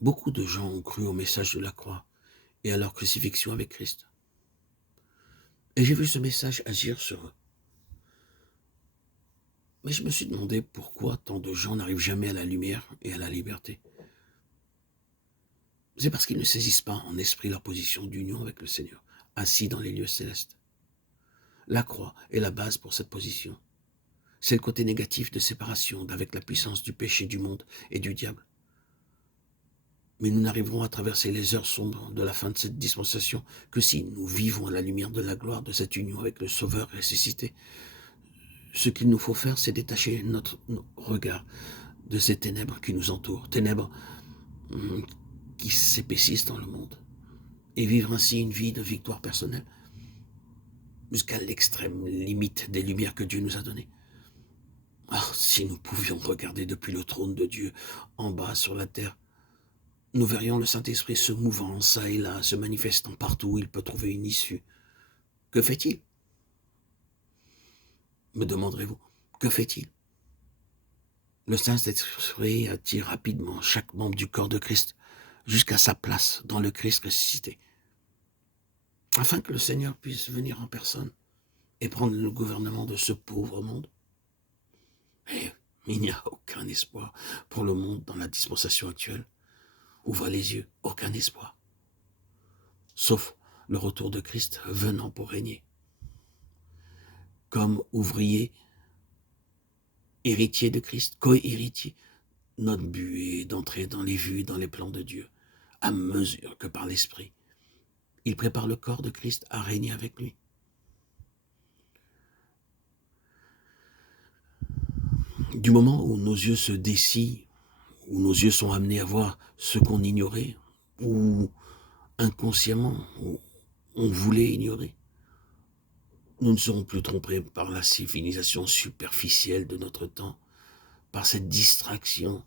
Beaucoup de gens ont cru au message de la croix et à leur crucifixion avec Christ. Et j'ai vu ce message agir sur eux. Mais je me suis demandé pourquoi tant de gens n'arrivent jamais à la lumière et à la liberté. C'est parce qu'ils ne saisissent pas en esprit leur position d'union avec le Seigneur, assis dans les lieux célestes. La croix est la base pour cette position. C'est le côté négatif de séparation d'avec la puissance du péché du monde et du diable. Mais nous n'arriverons à traverser les heures sombres de la fin de cette dispensation que si nous vivons à la lumière de la gloire de cette union avec le Sauveur ressuscité. Ce qu'il nous faut faire, c'est détacher notre regard de ces ténèbres qui nous entourent, ténèbres qui s'épaississent dans le monde, et vivre ainsi une vie de victoire personnelle, jusqu'à l'extrême limite des lumières que Dieu nous a données. Ah, si nous pouvions regarder depuis le trône de Dieu, en bas sur la terre, nous verrions le Saint-Esprit se mouvant, ça et là, se manifestant partout où il peut trouver une issue. Que fait-il? Me demanderez-vous, que fait-il? Le Saint-Esprit attire rapidement chaque membre du corps de Christ jusqu'à sa place dans le Christ ressuscité, afin que le Seigneur puisse venir en personne et prendre le gouvernement de ce pauvre monde. Et il n'y a aucun espoir pour le monde dans la dispensation actuelle. Ouvrez les yeux, aucun espoir, sauf le retour de Christ venant pour régner. Comme ouvrier, héritier de Christ, co-héritier, notre but est d'entrer dans les vues et dans les plans de Dieu, à mesure que par l'Esprit, il prépare le corps de Christ à régner avec lui. Du moment où nos yeux se dessillent, où nos yeux sont amenés à voir ce qu'on ignorait, ou inconsciemment, on voulait ignorer, nous ne serons plus trompés par la civilisation superficielle de notre temps, par cette distraction,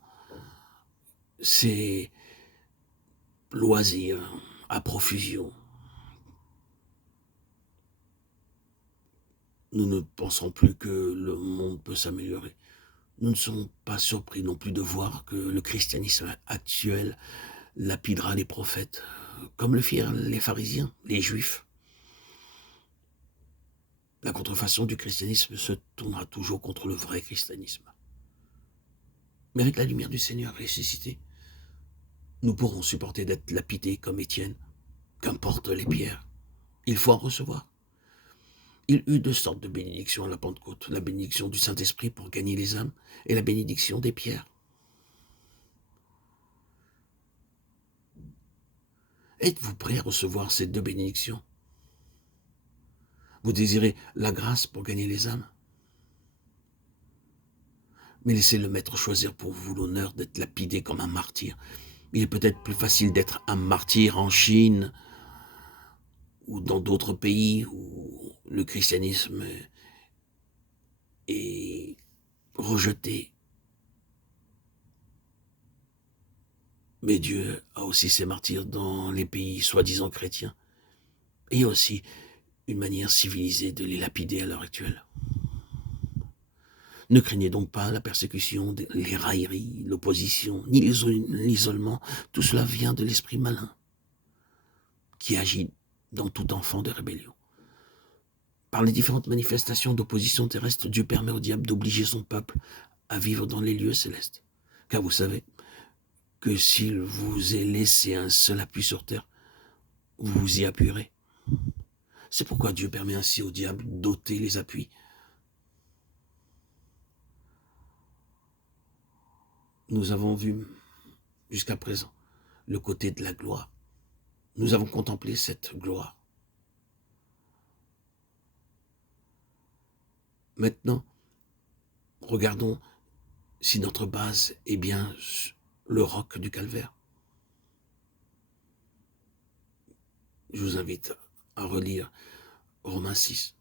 ces loisirs à profusion. Nous ne pensons plus que le monde peut s'améliorer. Nous ne sommes pas surpris non plus de voir que le christianisme actuel lapidera les prophètes, comme le firent les pharisiens, les juifs. La contrefaçon du christianisme se tournera toujours contre le vrai christianisme. Mais avec la lumière du Seigneur ressuscité, nous pourrons supporter d'être lapidés comme Étienne, qu'importe les pierres. Il faut en recevoir. Il eut deux sortes de bénédictions à la Pentecôte, la bénédiction du Saint-Esprit pour gagner les âmes et la bénédiction des pierres. Êtes-vous prêt à recevoir ces deux bénédictions? Vous désirez la grâce pour gagner les âmes? Mais laissez le Maître choisir pour vous l'honneur d'être lapidé comme un martyr. Il est peut-être plus facile d'être un martyr en Chine ou dans d'autres pays où le christianisme est rejeté. Mais Dieu a aussi ses martyrs dans les pays soi-disant chrétiens. Et il y a aussi une manière civilisée de les lapider à l'heure actuelle. Ne craignez donc pas la persécution, les railleries, l'opposition, ni l'isolement. Tout cela vient de l'esprit malin qui agit dans tout enfant de rébellion. Par les différentes manifestations d'opposition terrestre, Dieu permet au diable d'obliger son peuple à vivre dans les lieux célestes. Car vous savez que s'il vous est laissé un seul appui sur terre, vous vous y appuierez. C'est pourquoi Dieu permet ainsi au diable d'ôter les appuis. Nous avons vu jusqu'à présent le côté de la gloire. Nous avons contemplé cette gloire. Maintenant, regardons si notre base est bien le roc du calvaire. Je vous invite à relire Romains 6.